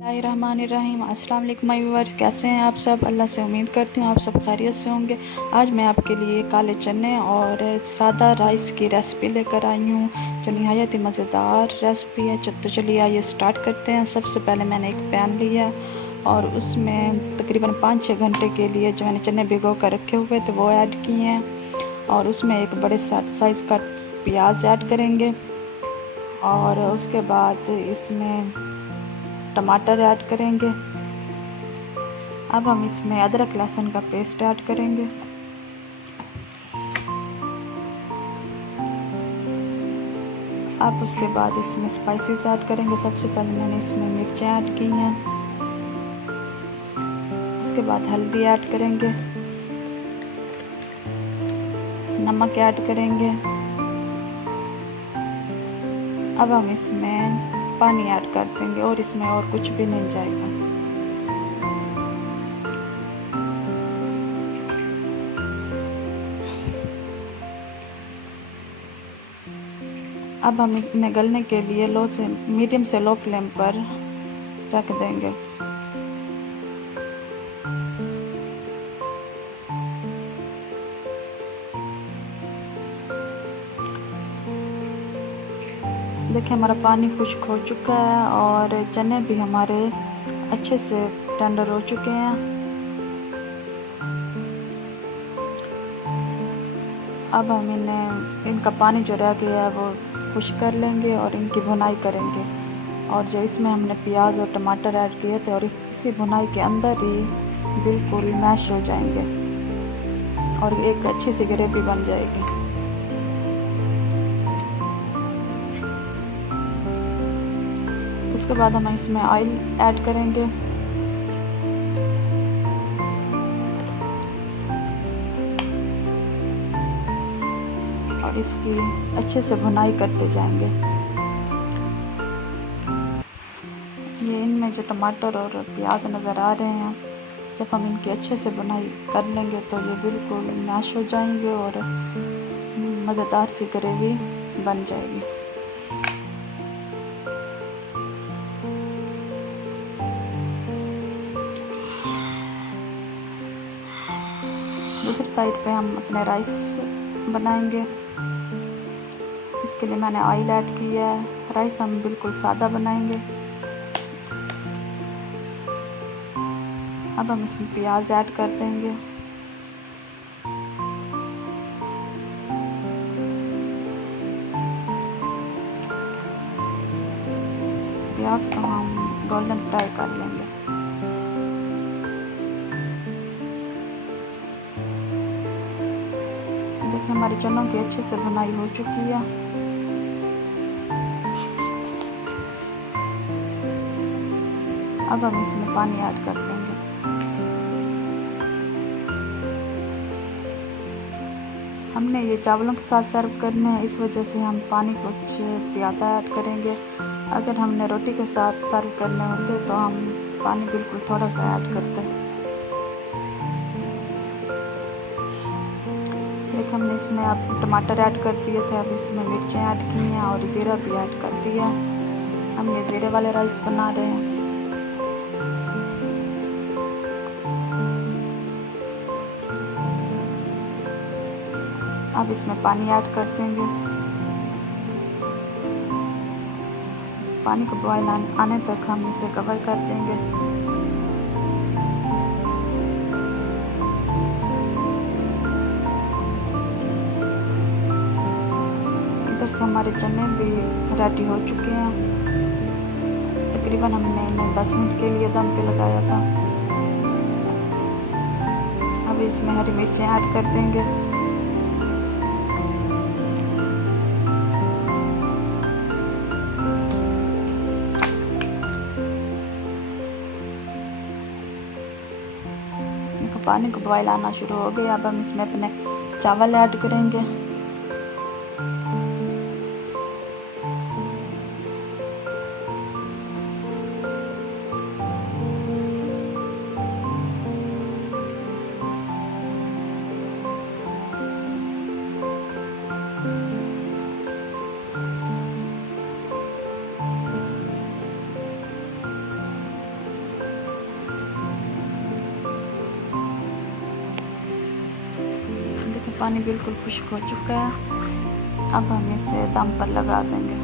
बिस्मिल्लाहिर्रहमानिर्रहीम। अस्सलाम वालेकुम माय व्यूअर्स, कैसे हैं आप सब। अल्लाह से उम्मीद करती हूँ आप सब खैरियत से होंगे। आज मैं आपके लिए काले चने और सादा राइस की रेसिपी लेकर आई हूँ जो नहायत ही मज़ेदार रेसिपी है। तो चलिए आइए स्टार्ट करते हैं। सबसे पहले मैंने एक पैन लिया और उसमें तकरीबन 5-6 घंटे के लिए जो मैंने चने भिगो कर रखे हुए थे वो ऐड किए हैं और उसमें एक बड़े साइज़ का प्याज ऐड करेंगे और उसके बाद इसमें टमाटर ऐड करेंगे। अब हम इसमें अदरक लहसुन का पेस्ट ऐड करेंगे। अब उसके बाद इसमें स्पाइसेस ऐड करेंगे। सबसे पहले मैंने इसमें मिर्चें ऐड की हैं। उसके बाद हल्दी ऐड करेंगे, नमक ऐड करेंगे। अब हम इसमें पानी ऐड कर देंगे और इसमें और कुछ भी नहीं जाएगा। अब हम इन्हें गलने के लिए मीडियम से लो फ्लेम पर रख देंगे। देखिए हमारा पानी खुश्क हो चुका है और चने भी हमारे अच्छे से टेंडर हो चुके हैं। अब हम इनका पानी जो रह गया है वो खुश्क कर लेंगे और इनकी भुनाई करेंगे। और जो इसमें हमने प्याज और टमाटर ऐड किए थे और इसी भुनाई के अंदर ही बिल्कुल मैश हो जाएंगे और एक अच्छी सी ग्रेवी बन जाएगी। उसके बाद हम इसमें ऑयल ऐड करेंगे। और इसकी अच्छे से भुनाई करते जाएंगे। ये इनमें जो टमाटर और प्याज नज़र आ रहे हैं, जब हम इनकी अच्छे से भुनाई कर लेंगे तो ये बिल्कुल मैश हो जाएंगे और मज़ेदार सी ग्रेवी बन जाएगी। दूसरी साइड पे हम अपने राइस बनाएंगे। इसके लिए मैंने ऑयल ऐड किया है। राइस हम बिल्कुल सादा बनाएंगे। अब हम इसमें प्याज ऐड कर देंगे। प्याज को हम गोल्डन फ्राई कर लेंगे। देखिए हमारे चनों की अच्छे से भुनाई हो चुकी है। अब हम इसमें पानी ऐड कर देंगे। हमने ये चावलों के साथ सर्व करने हैं, इस वजह से हम पानी कुछ ज़्यादा ऐड करेंगे। अगर हमने रोटी के साथ सर्व करने होते तो हम पानी बिल्कुल थोड़ा सा ऐड करते। देखिए हमने इसमें अब टमाटर ऐड कर दिए थे। अब इसमें मिर्चें ऐड की हैं और ज़ीरा भी ऐड कर दिया। हम ये ज़ीरे वाले राइस बना रहे हैं। अब इसमें पानी ऐड कर देंगे। पानी को बॉयल आने तक हम इसे कवर कर देंगे। इधर से हमारे चने भी रेडी हो चुके हैं। तकरीबन हमने इन्हें 10 मिनट के लिए दम पे लगाया था। अब इसमें हरी मिर्चें ऐड कर देंगे। पानी को बॉयल आना शुरू हो गया। अब हम इसमें अपने चावल ऐड करेंगे। पानी बिल्कुल खुश्क हो चुका है। अब हम इसे दम पर लगा देंगे।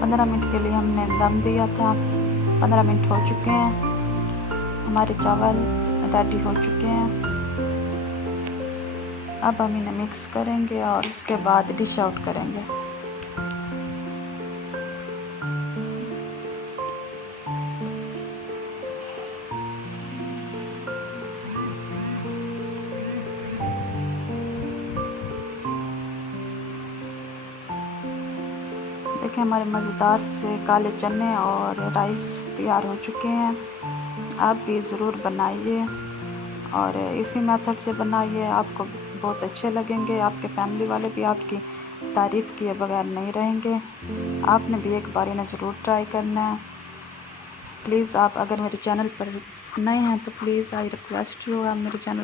पंद्रह मिनट के लिए हमने दम दिया था। 15 मिनट हो चुके हैं। हमारे चावल रेडी हो चुके हैं। अब हम इन्हें मिक्स करेंगे और उसके बाद डिश आउट करेंगे। देखिए हमारे मज़ेदार से काले चने और राइस तैयार हो चुके हैं। आप भी ज़रूर बनाइए और इसी मेथड से बनाइए, आपको बहुत अच्छे लगेंगे। आपके फैमिली वाले भी आपकी तारीफ़ किए बगैर नहीं रहेंगे। आपने भी एक बार इन्हें ज़रूर ट्राई करना है। प्लीज़ आप अगर मेरे चैनल पर नए हैं तो प्लीज़ आई रिक्वेस्ट यू, आप मेरे चैनल